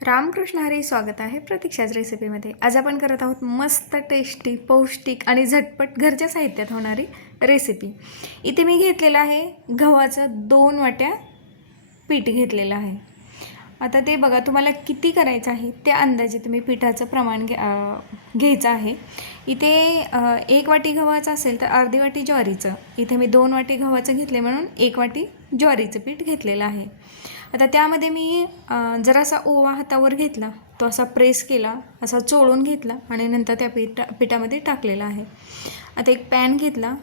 रामकृष्ण हरी स्वागत आहे प्रतीक्षाच रेसिपीमध्ये. आज आपण करत आहोत मस्त टेस्टी पौष्टिक आणि झटपट घरच्या साहित्यात होणारी रेसिपी. इथे मी घेतलेलं आहे गव्हाचं दोन वाट्या पीठ घेतलेलं आहे. आता ते बघा तुम्हाला किती करायचं आहे त्या अंदाजे तुम्ही पिठाचं प्रमाण घ्या घ्यायचं आहे. इथे एक वाटी गव्हाचं असेल तर अर्धी वाटी ज्वारीचं. इथे मी दोन वाटी गव्हाचं घेतले म्हणून एक वाटी ज्वारीचं पीठ घेतलेलं आहे. आता त्यामध्ये मी जरासा ओवा हातावर घेतला तो असा प्रेस केला असा चोळून घेतला आणि नंतर त्या पिठा पिठामध्ये टाकलेला आहे. आता एक पॅन घेतला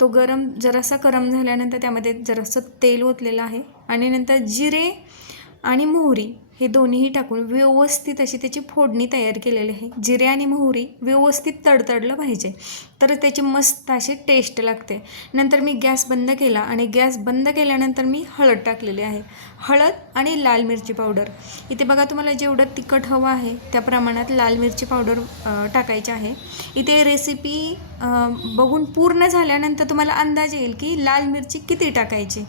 तो गरम जरासा गरम झाल्यानंतर त्यामध्ये जरासं तेल ओतलेलं आहे आणि नंतर जिरे आणि मोहरी हे दोन्हीही टाकून व्यवस्थित अशी त्याची फोडणी तयार केलेली आहे. जिरे आणि मोहरी व्यवस्थित तडतडलं पाहिजे. तर त्याची मस्त अशी टेस्ट लागते. नंतर मी गॅस बंद केला आणि गॅस बंद केल्यानंतर मी हळद टाकलेली आहे. हळद आणि लाल मिरची पावडर. इथे बघा तुम्हाला जेवढं तिखट हवं आहे त्या प्रमाणात लाल मिरची पावडर टाकायची आहे. इथे रेसिपी बघून पूर्ण झाल्यानंतर तुम्हाला अंदाज येईल की लाल मिरची किती टाकायची.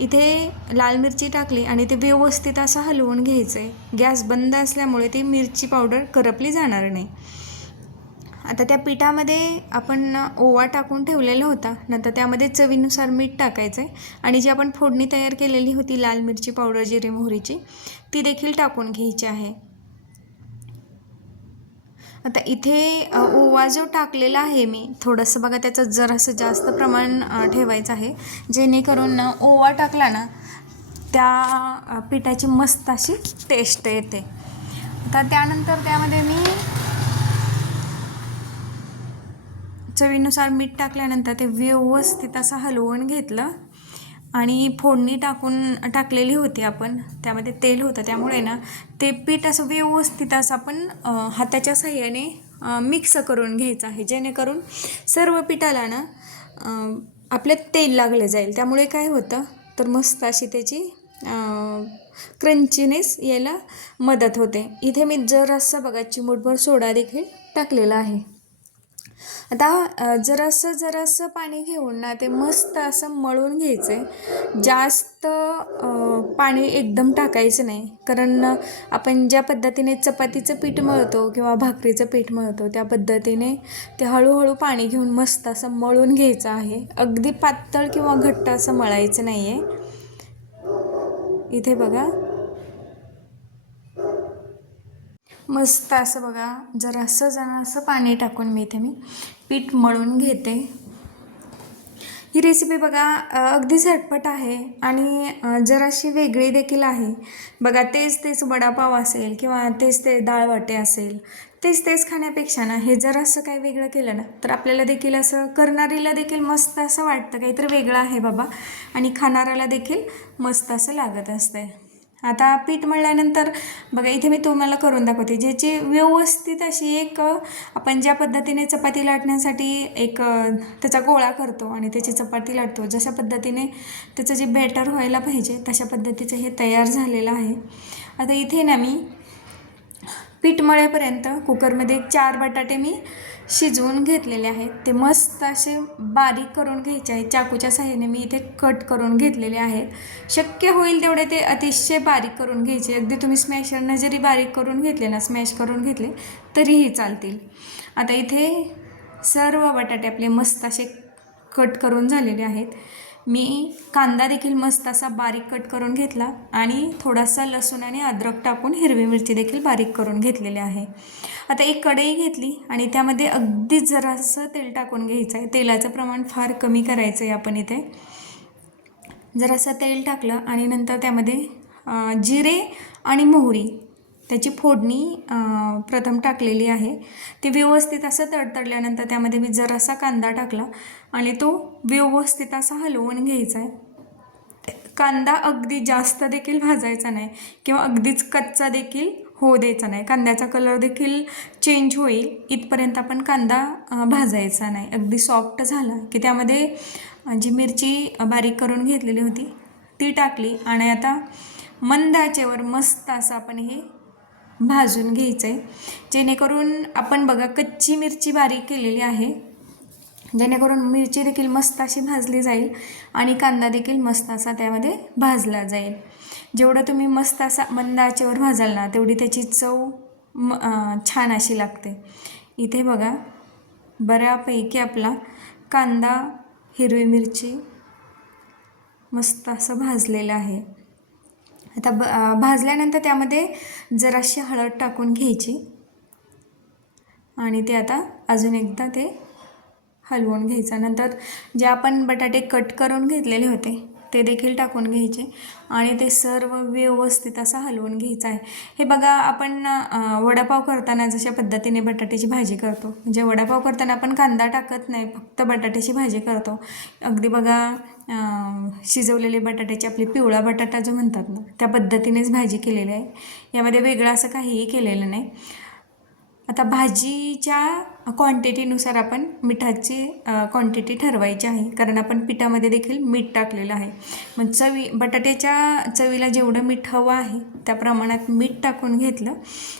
इथे लाल मिरची टाकली आणि ते व्यवस्थित असं हलवून घ्यायचं आहे गॅस बंद असल्यामुळे ती मिरची पावडर करपली जाणार नाही. आता त्या पिठामध्ये आपण ओवा टाकून ठेवलेला होता. नंतर त्यामध्ये चवीनुसार मीठ टाकायचं आहे आणि जी आपण फोडणी तयार केलेली होती लाल मिरची पावडर जिरे मोहरीची ती देखील टाकून घ्यायची आहे. आता इथे ओवा जो टाकलेला आहे मी थोडंसं बघा त्याचं जरासं जास्त प्रमाण ठेवायचं आहे. जेणेकरून ना ओवा टाकला ना त्या पिठाची मस्त अशी टेस्ट येते. आता त्यानंतर त्यामध्ये मी चवीनुसार मीठ टाकल्यानंतर ते व्यवस्थित असं हलवून घेतलं. आणि फोडणी टाकून टाकलेली होती आपण. त्यामध्ये तेल होतं. त्यामुळे ना ते पीठ असं व्यवस्थित असं आपण हाताच्या साह्याने मिक्स करून घ्यायचं आहे. जेणेकरून सर्व पिठाला ना अ, आपल्यात तेल लागलं जाईल. त्यामुळे काय होतं तर मस्त अशी त्याची क्रंचीनेस यायला मदत होते. इथे मी जरासं बघा चिमूटभर सोडा देखील टाकलेला आहे. आता जरासं जरासं पाणी घेऊन ना ते मस्त असं मळून घ्यायचं आहे जास्त पाणी एकदम टाकायचं नाही. कारण आपण ज्या पद्धतीने चपातीचं पीठ मळतो किंवा भाकरीचं पीठ मळतो त्या पद्धतीने ते हळूहळू पाणी घेऊन मस्त असं मळून घ्यायचं आहे. अगदी पातळ किंवा घट्ट असं मळायचं नाही आहे इथे बघा. मस्त असं बघा जरासं जरासं पाणी टाकून मी इथे मी. पीठ मळून घेते. ही रेसिपी बघा अगदी झटपट आहे आणि जराशी वेगळी देखील आहे. बघा तेच तेच वडापाव असेल किंवा तेच ते डाळवाटे असेल तेच तेच खाण्यापेक्षा ना हे जर असं काही वेगळं केलं ना तर आपल्याला देखील असं करणारीला देखील मस्त असं वाटतं. काहीतरी वेगळं आहे बाबा आणि खाणाऱ्याला देखील मस्त असं लागत असतंय. आता पीठ मळल्यानंतर बघा इथे मी तुम्हाला करून दाखवते. ज्याची व्यवस्थित अशी एक आपण ज्या पद्धतीने चपाती लाटण्यासाठी एक त्याचा गोळा करतो आणि त्याची चपाती लाटतो जशा पद्धतीने त्याचं जे बॅटर व्हायला पाहिजे तशा पद्धतीचं हे तयार झालेलं आहे. आता इथे ना मी पीठ मळेपर्यंत कुकरमध्ये एक चार बटाटे मी शिजवून घेतलेले आहेत. ते मस्त असे बारीक करून घ्यायचे आहेत. चाकूच्या साह्याने मी इथे कट करून घेतलेले आहेत. शक्य होईल तेवढे ते अतिशय बारीक करून घ्यायचे. अगदी तुम्ही स्मॅशरनं जरी बारीक करून घेतले ना स्मॅश करून घेतले तरीही चालतील. आता इथे सर्व बटाटे आपले मस्त असे कट करून झालेले आहेत. मी कांदा देखील मस्त असा बारीक कट करून घेतला आणि थोडासा लसूण आणि अद्रक टाकून हिरवी मिरची देखील बारीक करून घेतलेली आहे. आता एक कढई घेतली आणि त्यामध्ये अगदी जरासं तेल टाकून घ्यायचं आहे. तेलाचं प्रमाण फार कमी करायचं आहे आपण इथे. जरासं तेल टाकलं आणि नंतर त्यामध्ये जिरे आणि मोहरी त्याची फोडणी प्रथम टाकलेली आहे. ते व्यवस्थित असं तडतडल्यानंतर त्यामध्ये मी जरासा कांदा टाकला आणि तो व्यवस्थित असा हलवून घ्यायचा आहे. कांदा अगदी जास्त देखील भाजायचा नाही किंवा अगदीच कच्चा देखील होऊ द्यायचा नाही. कांद्याचा कलर देखील चेंज होईल. इथपर्यंत आपण कांदा भाजायचा नाही. अगदी सॉफ्ट झाला की त्यामध्ये जी मिरची बारीक करून घेतलेली होती ती टाकली आणि आता मंद आचेवर मस्त असं आपण हे भाजून घ्यायचं आहे जेणेकरून आपण बघा कच्ची मिरची बारीक केलेली आहे. जेणेकरून मिरची देखील मस्त अशी भाजली जाईल आणि कांदा देखील मस्त असा त्यामध्ये भाजला जाईल. जेवढं तुम्ही मस्त असा मंद आचेवर भाजाल ना तेवढी त्याची चव म छान अशी लागते. इथे बघा बऱ्यापैकी आपला कांदा हिरवी मिरची मस्त असं भाजलेलं आहे. आता ब भाजल्यानंतर त्यामध्ये जराशी हळद टाकून घ्यायची. आणि ते आता अजून एकदा ते हलवून घ्यायचं. नंतर जे आपण बटाटे कट करून घेतलेले होते ते देखील टाकून घ्यायचे आणि ते सर्व व्यवस्थित असं हलवून घ्यायचं आहे. हे बघा आपण वडापाव करताना जशा पद्धतीने बटाट्याची भाजी करतो. म्हणजे वडापाव करताना आपण कांदा टाकत नाही फक्त बटाट्याची भाजी करतो. अगदी बघा शिजवलेले बटाट्याची आपली पिवळा बटाटा जो म्हणतात ना त्या पद्धतीनेच भाजी केलेली आहे. यामध्ये वेगळं असं काहीही केलेलं नाही. आता भाजीच्या क्वांटिटीनुसार आपण मिठाची क्वांटिटी ठरवायची आहे. कारण आपण पिठामध्ये देखील मीठ टाकलेलं आहे. मग चवी बटाट्याच्या चवीला जेवढं मीठ हवं आहे त्या प्रमाणात मीठ टाकून घेतलं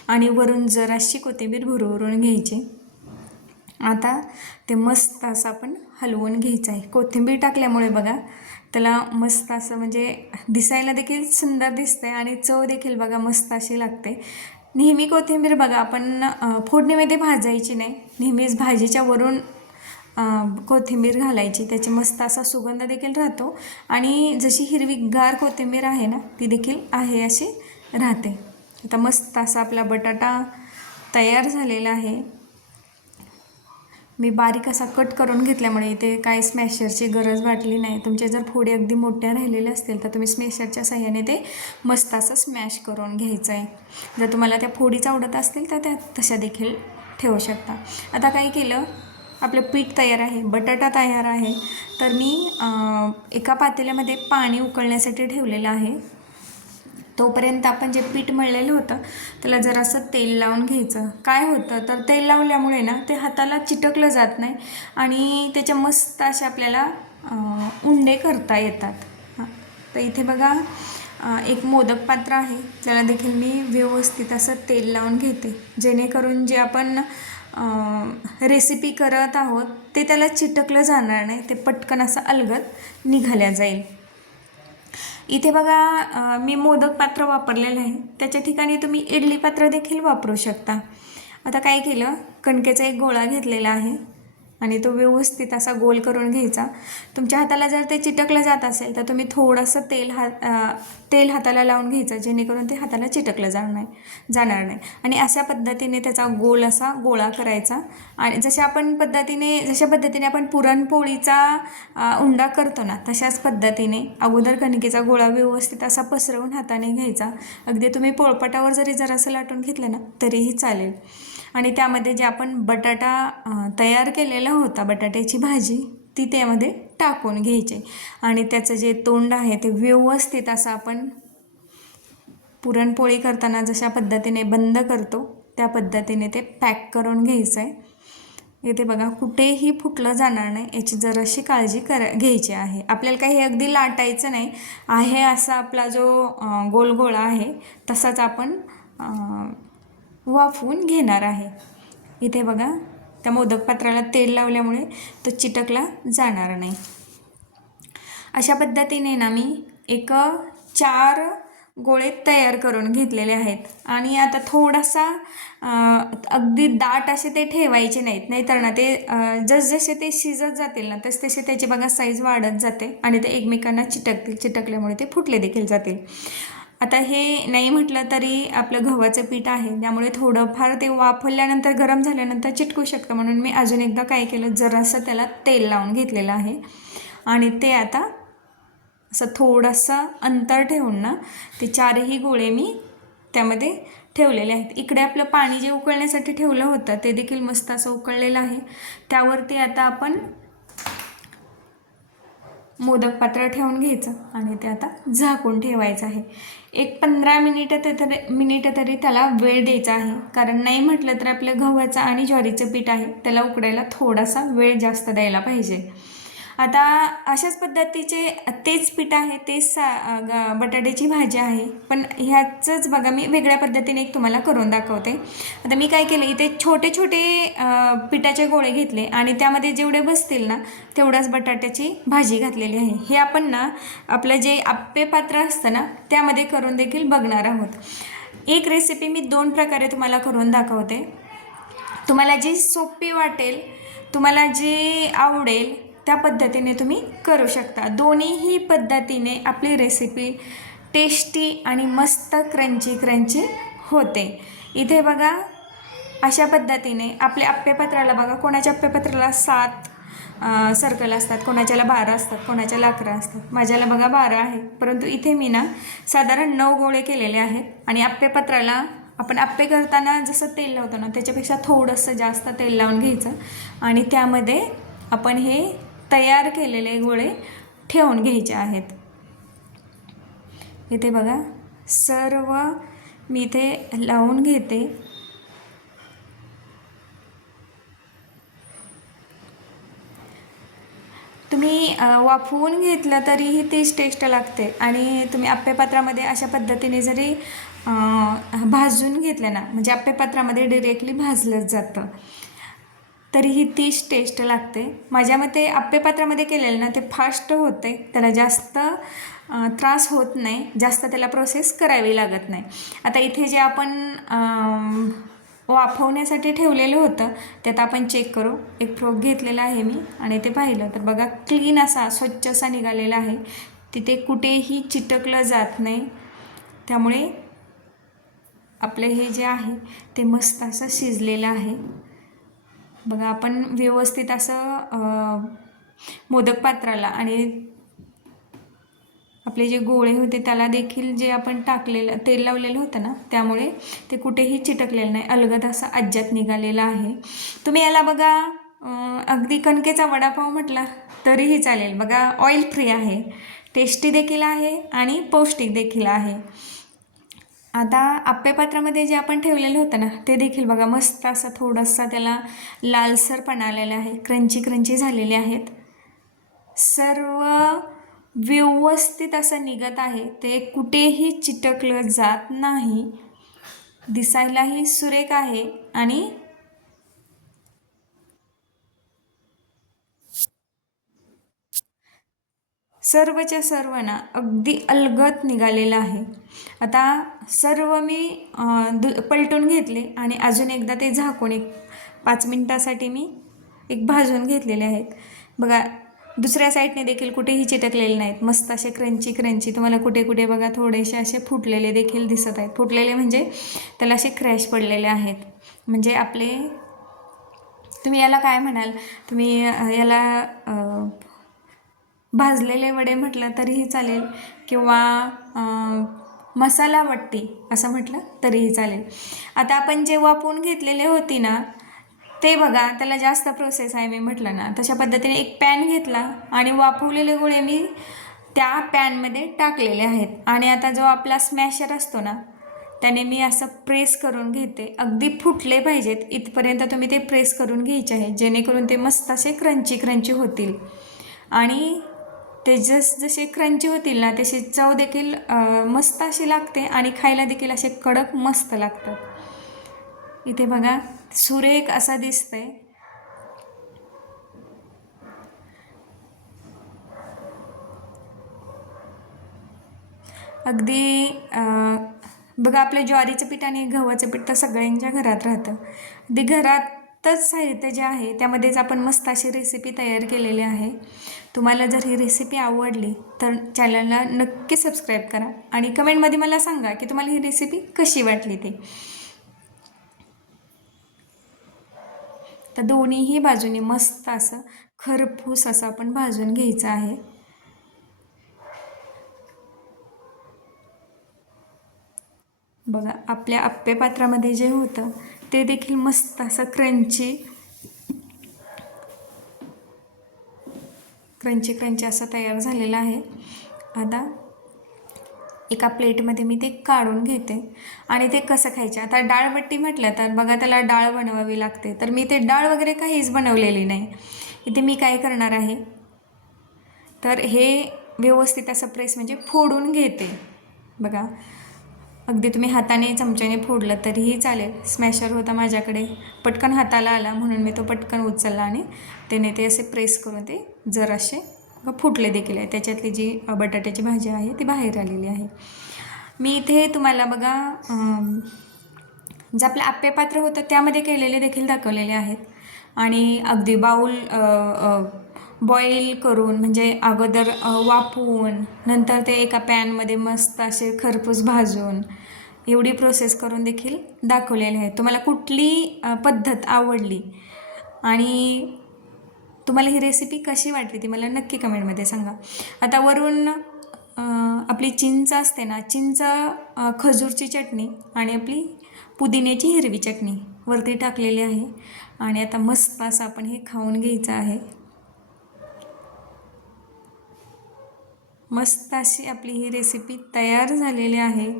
आणि वरून जराशी कोथिंबीर भरभरून घ्यायची. आता ते मस्त असं आपण हलवून घ्यायचं आहे. कोथिंबीर टाकल्यामुळे बघा त्याला मस्त असं म्हणजे दिसायला देखील सुंदर दिसतं आहे आणि चव देखील बघा मस्त अशी लागते. नेहमी कोथिंबीर बघा आपण फोडणीमध्ये भाजायची नाही. नेहमीच भाजीच्या वरून कोथिंबीर घालायची. त्याची मस्त असा सुगंध देखील राहतो. आणि जशी हिरवी गार कोथिंबीर आहे ना ती देखील आहे अशी राहते. आता मस्त असा आपला बटाटा तयार झालेला आहे. मी बारीक असा कट करून घेतल्यामुळे इथे काय स्मॅशरची गरज वाटली नाही. तुमचे जर फोडी अगदी मोठ्या राहिलेल्या असतील तर तुम्ही स्मॅशरच्या साह्याने ते मस्त असं स्मॅश करून घ्यायचं आहे जर तुम्हाला त्या फोडीच आवडत असतील तर त्या तशा देखील ठेवू शकता. आता काय केलं? आपलं पीठ तयार आहे बटाटा तयार आहे. तर मी एका पातेल्यामध्ये पाणी उकळण्यासाठी ठेवलेलं आहे. तोपर्यंत आपण जे पीठ मळलेलं होतं त्याला जरासं तेल लावून घ्यायचं. काय होतं? तर तेल लावल्यामुळे ना ते हाताला चिटकलं जात नाही आणि त्याच्या मस्त असे आपल्याला उंडे करता येतात. हां. तर इथे बघा एक मोदक पात्र आहे. त्याला देखील मी व्यवस्थित असं तेल लावून घेते. जेणेकरून जे आपण रेसिपी करत आहोत ते त्याला चिटकलं जाणार नाही. ते पटकन असं अलगद निघाल्या जाईल. इथे बघा मी मोदक पात्र वापरलेलं आहे. त्याच्या ठिकाणी तुम्ही इडली पात्र देखील वापरू शकता. आता काय केलं? कणकेचा एक गोळा घेतलेला आहे. आणि तो व्यवस्थित असा गोल करून घ्यायचा. तुमच्या हाताला जर ते चिटकलं जात असेल तर तुम्ही थोडंसं तेल हात तेल हाताला लावून घ्यायचं जेणेकरून ते हाताला चिटकलं जाणार नाही जाणार नाही. आणि अशा पद्धतीने त्याचा गोल असा गोळा करायचा. आणि जशा आपण पद्धतीने जशा पद्धतीने आपण पुरणपोळीचा उंडा करतो ना तशाच पद्धतीने अगोदर कणकेचा गोळा व्यवस्थित असा पसरवून हाताने घ्यायचा. अगदी तुम्ही पोळपाटावर जरी जरासं लाटून घेतलं ना तरीही चालेल. आणि त्यामध्ये जे आपण बटाटा तयार केलेला होता बटाट्याची भाजी ती त्यामध्ये टाकून घ्यायची. आणि त्याचं जे तोंड आहे ते व्यवस्थित असं आपण पुरणपोळी करताना जशा पद्धतीने बंद करतो त्या पद्धतीने ते पॅक करून घ्यायचं आहे इथे बघा कुठेही फुटलं जाणार नाही याची जराशी काळजी करा घ्यायची आहे. आपल्याला काही अगदी लाटायचं नाही. आहे असा आपला जो गोलगोळा गोल गोळा आहे तसाच आपण वाफवून घेणार आहे. इथे बघा त्या मोदक पात्राला तेल लावल्यामुळे तो चिटकला जाणार नाही. अशा पद्धतीने ना मी एक चार गोळे तयार करून घेतलेले आहेत. आणि आता थोडासा अगदी दाट असे ते ठेवायचे नाहीत. नाहीतर ना ते जसजसे ते शिजत जातील ना तस तसे त्याची बघा साईज वाढत जाते. आणि ते एकमेकांना चिटकतील चिटकल्यामुळे ते फुटले देखील जातील. आता हे नाही म्हटलं तरी आपलं गव्हाचं पीठ आहे त्यामुळे थोडंफार ते वाफवल्यानंतर गरम झाल्यानंतर चिटकू शकतं. म्हणून मी अजून एकदा काय केलं जरासं त्याला तेल लावून घेतलेलं आहे. आणि ते आता असं थोडंसं अंतर ठेवून ना ते चारही गोळे मी त्यामध्ये ठेवलेले आहेत. इकडे आपलं पाणी जे उकळण्यासाठी ठेवलं होतं ते देखील मस्त असं उकळलेलं आहे. त्यावरती आता आपण मोदक पात्र ठेवून घ्यायचं आणि ते आता झाकून ठेवायचं आहे. एक पंधरा मिनिटं ते तरी मिनिटं तरी त्याला वेळ द्यायचा आहे. कारण नाही म्हटलं तर आपलं गव्हाचं आणि ज्वारीचं पीठ आहे त्याला उकडायला थोडासा वेळ जास्त द्यायला पाहिजे. आता अशाच पद्धतीचे तेच पीठ आहे तेच सा ग- बटाट्याची भाजी आहे. पण ह्याचंच बघा मी वेगळ्या पद्धतीने एक तुम्हाला करून दाखवते. आता मी काय केलं इथे छोटे छोटे पिठाचे गोळे घेतले आणि त्यामध्ये जेवढे बसतील ना तेवढ्याच बटाट्याची भाजी घातलेली आहे. हे आपण ना आपलं जे आप्पे पात्र असतं ना त्यामध्ये करून देखील बघणार आहोत. एक रेसिपी मी दोन प्रकारे तुम्हाला करून दाखवते. तुम्हाला जी सोपी वाटेल तुम्हाला जी आवडेल त्या पद्धतीने तुम्ही करू शकता. दोन्हीही पद्धतीने आपली रेसिपी टेस्टी आणि मस्त क्रंची क्रंची होते. इथे बघा अशा पद्धतीने आपल्या आप्यपत्राला बघा कोणाच्या आप्यपत्राला सात सर्कल असतात कोणाच्याला बारा असतात कोणाच्याला अकरा असतात. माझ्याला बघा बारा आहे परंतु इथे मी ना साधारण नऊ गोळे केलेले आहेत आणि आप्यपत्राला आपण आप्पे करताना जसं तेल लावतो ना त्याच्यापेक्षा थोडंसं जास्त तेल लावून घ्यायचं आणि त्यामध्ये आपण हे तयार केलेले गोळे ठेवून घ्यायचे आहेत. इथे बघा सर्व मी इथे लावून घेते. तुम्ही वाफवून घेतलं तरीही तीच टेस्ट लागते आणि तुम्ही आप्पेपात्रामध्ये अशा पद्धतीने जरी भाजून घेतलं ना म्हणजे आप्पेपात्रामध्ये डिरेक्टली भाजलंच जातं. तरीही तीच टेस्ट लागते. माझ्या मते आप्पेपात्रामध्ये केलेलं ना ते फास्ट होते त्याला जास्त त्रास होत नाही. जास्त त्याला प्रोसेस करावी लागत नाही. आता इथे जे आपण वाफवण्यासाठी ठेवलेलं होतं त्यात आपण चेक करू. एक फ्रॉक घेतलेला आहे मी आणि ते पाहिलं. तर बघा क्लीन असा स्वच्छ असा निघालेला आहे. तिथे कुठेही चिटकलं जात नाही. त्यामुळे आपलं हे जे आहे ते मस्त असं शिजलेलं आहे. बघा आपण व्यवस्थित असं मोदक पात्राला आणि आपले जे गोळे होते त्याला देखील जे आपण टाकलेलं तेल लावलेलं होतं ना त्यामुळे ते कुठेही चिटकलेलं नाही. अलगद असा अज्जात निघालेला आहे. तुम्ही याला बघा अगदी कणकेचा वडापाव म्हटला तरीही चालेल. बघा ऑइल फ्री आहे. टेस्टी देखील आहे आणि पौष्टिक देखील आहे. आता आप्पेपात्रामध्ये जे आपण ठेवलेलं होतं ना ते देखील बघा मस्त असं थोडासा त्याला लालसरपणा आलेला आहे क्रंची क्रंची झालेले आहेत. सर्व व्यवस्थित असं निघत आहे ते कुठेही चिटकलं जात नाही. दिसायलाही सुरेख आहे आणि सर्वच्या सर्व ना अगदी अलगत निघालेलं आहे. आता सर्व मी दु पलटून घेतले आणि अजून एकदा ते झाकून एक पाच मिनटासाठी मी एक भाजून घेतलेले आहेत. बघा दुसऱ्या साईडने देखील कुठेही चिटकलेले नाहीत. मस्त असे क्रंची क्रंची तुम्हाला कुठे कुठे बघा थोडेसे असे फुटलेले देखील दिसत आहेत. फुटलेले म्हणजे त्याला असे क्रॅश पडलेले आहेत. म्हणजे आपले तुम्ही याला काय म्हणाल? तुम्ही याला भाजलेले वडे म्हटलं तरीही चालेल किंवा मसाला वट्टी असं म्हटलं तरीही चालेल. आता आपण जे वापून घेतलेले होती ना ते बघा त्याला जास्त प्रोसेस आहे मी म्हटलं ना. तशा पद्धतीने एक पॅन घेतला आणि वाफवलेले गोळे मी त्या पॅनमध्ये टाकलेले आहेत. आणि आता जो आपला स्मॅशर असतो ना त्याने मी असं प्रेस करून घेते. अगदी फुटले पाहिजेत. इथपर्यंत तुम्ही ते प्रेस करून घ्यायचे आहे. जेणेकरून ते मस्त असे क्रंची क्रंची होतील. आणि ते जस जसे क्रंची होतील ना तशी चव देखील मस्त अशी लागते आणि खायला देखील असे कडक मस्त लागतात. इथे बघा सुरेख असा दिसतंय. अगदी बघा आपल्या ज्वारीचं पीठ आणि गव्हाचं पीठ तर सगळ्यांच्या घरात राहतं. अगदी घरातच साहित्य जे आहे त्यामध्येच आपण मस्त अशी रेसिपी तयार केलेली आहे. तुम्हाला जर ही रेसिपी आवडली तर चॅनलला नक्की सबस्क्राईब करा आणि कमेंटमध्ये मला सांगा की तुम्हाला ही रेसिपी कशी वाटली ते. तर दोन्हीही बाजूनी मस्त असं खरपूस असं आपण भाजून घ्यायचं आहे. बघा आपल्या आप्पे पात्रामध्ये जे होतं ते देखील मस्त असं क्रंची क्रंची क्रंची असं तयार झालेलं आहे. आता एका प्लेटमध्ये मी ते काढून घेते. आणि ते कसं खायचे? आता डाळबट्टी म्हटलं तर बघा त्याला डाळ बनवावी लागते. तर मी ते डाळ वगैरे काहीच बनवलेली नाही. इथे मी काय करणार आहे? तर हे व्यवस्थित असं प्रेस म्हणजे फोडून घेते. बघा. अगदी तुम्ही हाताने चमच्याने फोडलं तरीही चालेल. स्मॅशर होता माझ्याकडे. पटकन हाताला आला म्हणून मी तो पटकन उचलला आणि त्याने ते असे प्रेस करून ते जरासे फुटले देखील आहे. त्याच्यातली जी बटाट्याची भाजी आहे ती बाहेर आलेली आहे. मी इथे तुम्हाला बघा जे आपलं आप्पे पात्र होतं त्यामध्ये केलेले देखील दाखवलेले आहेत. आणि अगदी बाऊल बॉईल करून म्हणजे अगोदर वाफवून नंतर ते एका पॅनमध्ये मस्त असे खरपूस भाजून एवढी प्रोसेस करून देखील दाखवलेले आहेत तुम्हाला कुठली पद्धत आवडली? आणि तुम्हाला ही रेसिपी कशी वाटली ती मला नक्की कमेंटमध्ये सांगा. आता वरून आपली चिंच असते ना चिंच खजूरची चटणी आणि आपली पुदिन्याची हिरवी चटणी वरती टाकलेली आहे. आणि आता मस्त असं आपण हे खाऊन घ्यायचं आहे. मस्त अशी आपली ही रेसिपी तयार झालेली आहे.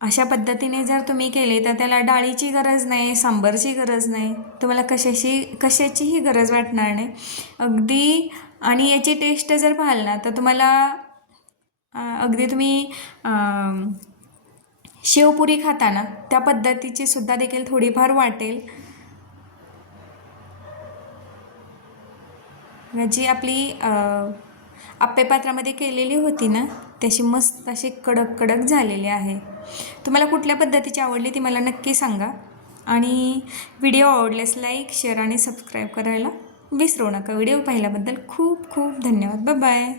अशा पद्धतीने जर तुम्ही केले तर त्याला डाळीची गरज नाही सांबरची गरज नाही. तुम्हाला कशाची कशाचीही गरज वाटणार नाही. अगदी आणि याची टेस्ट जर पाहाल ना तर तुम्हाला अगदी तुम्ही शेवपुरी खाताना त्या पद्धतीची सुद्धा देखील थोडीफार वाटेल. जी आपली अं, आप्पेपात्रामध्ये केलेली होती ना त्याची मस्त अशी कडक कडक झालेली आहे. तुम्हाला कुठल्या पद्धतीची आवडली ती मला नक्की सांगा. आणि व्हिडिओ आवडल्यास लाईक शेअर आणि सबस्क्राईब करायला विसरू नका. व्हिडिओ पाहिल्याबद्दल खूप खूप धन्यवाद. बाय.